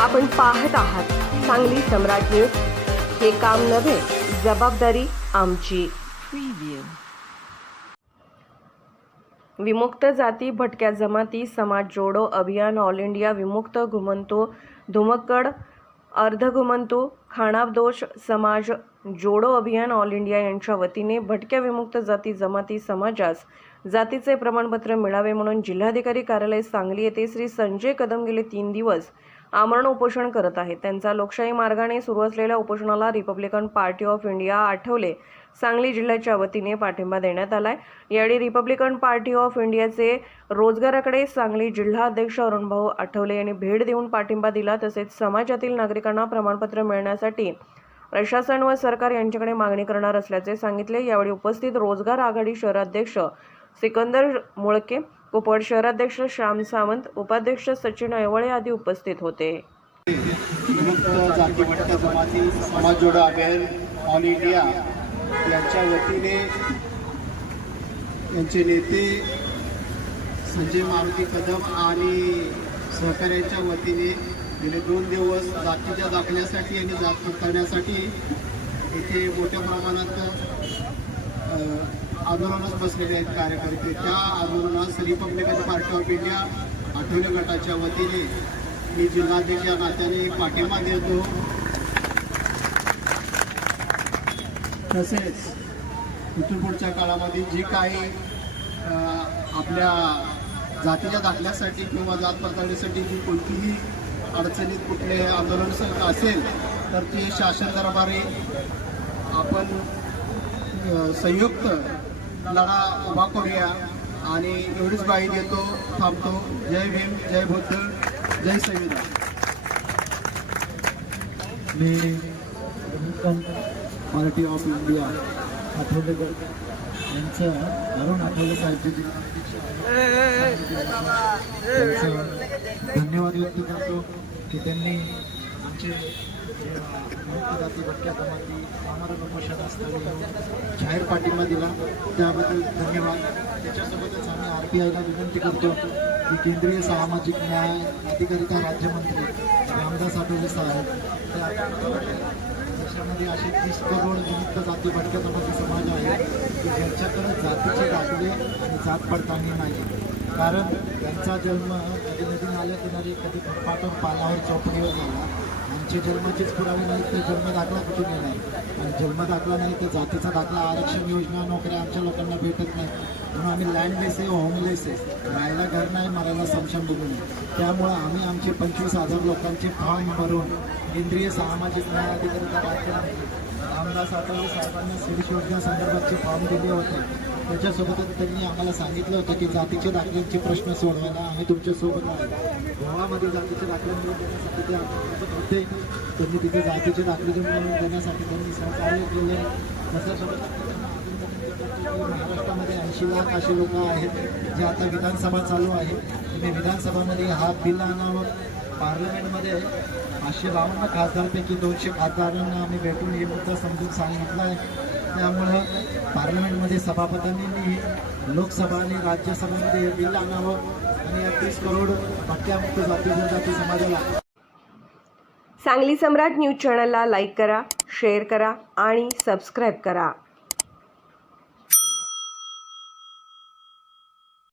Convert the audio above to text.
आपण पाहत आहात सांगली सम्राट न्यूज हे काम नव्हे जबाबदारी आमची. विमुक्त जाती भटक्या जमाती समाज जोडो अभियान ऑल इंडिया विमुक्त घुमंतू धुमक्कड अर्ध घुमंतू खाणाबदोष समाज जोडो अभियान ऑल इंडिया यांच्या वतीने भटक्या विमुक्त जाती जमाती समाजास जातीचे प्रमाणपत्र मिळावे म्हणून जिल्हाधिकारी कार्यालय सांगली येथे श्री संजय कदम गेले तीन दिवस आमरण उपोषण करत आहेत. त्यांचा लोकशाही मार्गाने सुरू असलेल्या उपोषणाला Republican party of India Athawale. Sangli जिल्ह्याच्या वतीने पाठिंबा देण्यात आलाय. यावेळी रिपब्लिकन पार्टी ऑफ इंडियाचे रोजगाराकडे सांगली जिल्हा अध्यक्ष अरुणभाऊ आठवले यांनी भेट देऊन पाठिंबा दिला. तसेच समाजातील नागरिकांना प्रमाणपत्र मिळण्यासाठी प्रशासन व सरकार यांच्याकडे मागणी करणार असल्याचे सांगितले. यावेळी उपस्थित रोजगार आघाडी शहराध्यक्ष सिकंदर मुळके कुपवाड शहराध्यक्ष श्याम सावंत उपाध्यक्ष सचिन ऐवळे आदी उपस्थित होते. जमाती समाज जोडो अभियान ऑल इंडिया यांच्या वतीने यांचे नेते संजय मारुती कदम आणि सहकार्यांच्या वतीने गेले दोन दिवस जातीच्या दाखल्यासाठी आणि जात करण्यासाठी इथे मोठ्या प्रमाणात आंदोलनात बसलेले आहेत कार्यकर्ते. त्या आंदोलनास Republican party of India Athawale गटाच्या वतीने मी जिल्हाध्यक्ष या नात्याने पाठिंबा देतो. तसेच इथून पुढच्या काळामध्ये जी काही आपल्या जातीच्या दाखल्यासाठी किंवा जात पडताळणीसाठी जी कोणतीही अडचणीत कुठले आंदोलन असेल तर ते शासन दरबारी आपण संयुक्त लढा उभा करूया. आणि एवढीच ग्वाही देतो थांबतो. जय भीम जय बुद्ध जय संविधान. मी पार्टी ऑफ इंडिया. आठवले गट यांचं अरुण आठवले साहेबचे धन्यवाद व्यक्त करतो की त्यांनी आमचे जे जाती भटक्या जमाती आम्हाला उपोषण असताना जाहीर पाठिंबा दिला. त्याबद्दल धन्यवाद. त्याच्यासोबतच आम्ही आर पी आयला विनंती करतो की केंद्रीय सामाजिक न्याय अधिकारिता राज्यमंत्री रामदास आठवले साहेब ते देशामध्ये असे तीस करोड विमुक्त जाती भटक्या जमाती समाज आहे की ज्यांच्याकडे जातीचे दाखले आणि जात पडताळणी नाही. कारण त्यांचा जन्म कधी नदी नाल्या किनारी कधी पाटण पालावर चौपडीवर झाला. जे जन्माचेच पुरावे नाहीत ते जन्म दाखला कुठून येणार आणि जन्म दाखला नाही तर जातीचा दाखला आरक्षण योजना नोकऱ्या आमच्या लोकांना भेटत नाही. म्हणून आम्ही लँडलेस आहे होमलेस आहे. राहायला घर नाही मरायला समशम बघून त्यामुळं आम्ही आमचे पंचवीस हजार लोकांचे फॉर्म भरून केंद्रीय सामाजिक न्याय अधिकारिता रामदास आठवले साहेबांना सिरीज योजनेसंदर्भातचे फॉर्म दिले होते. त्याच्यासोबतच त्यांनी आम्हाला सांगितलं होतं की जातीच्या दाखल्यांचे प्रश्न सोडवायला आम्ही तुमच्यासोबत आहे गोवामध्ये जातीच्या दाखले देण्यासाठी ते होते. त्यांनी तिथे जातीचे दाखले मिळवून देण्यासाठी त्यांनी सहकार्य केलं. त्याच्यासोबत महाराष्ट्रामध्ये ऐंशी लाख असे लोक आहेत जे आता विधानसभा चालू आहे. तुम्ही विधानसभामध्ये हा बिल आणावं पार्लमेंटमध्ये पाचशे बावन्न खासदारपैकी दोनशे खासदारांना आम्ही भेटून हे मुद्दा समजून सांगितला आहे. त्यामुळं पार्लमेंटमध्ये सभापतींनी लोकसभा आणि राज्यसभेमध्ये हे बिल आणावं आणि या तीस करोड भटक्यामुक्त जाती समाजाला सांगली सम्राट न्यूज चॅनलला लाईक करा शेअर करा आणि सबस्क्राईब करा.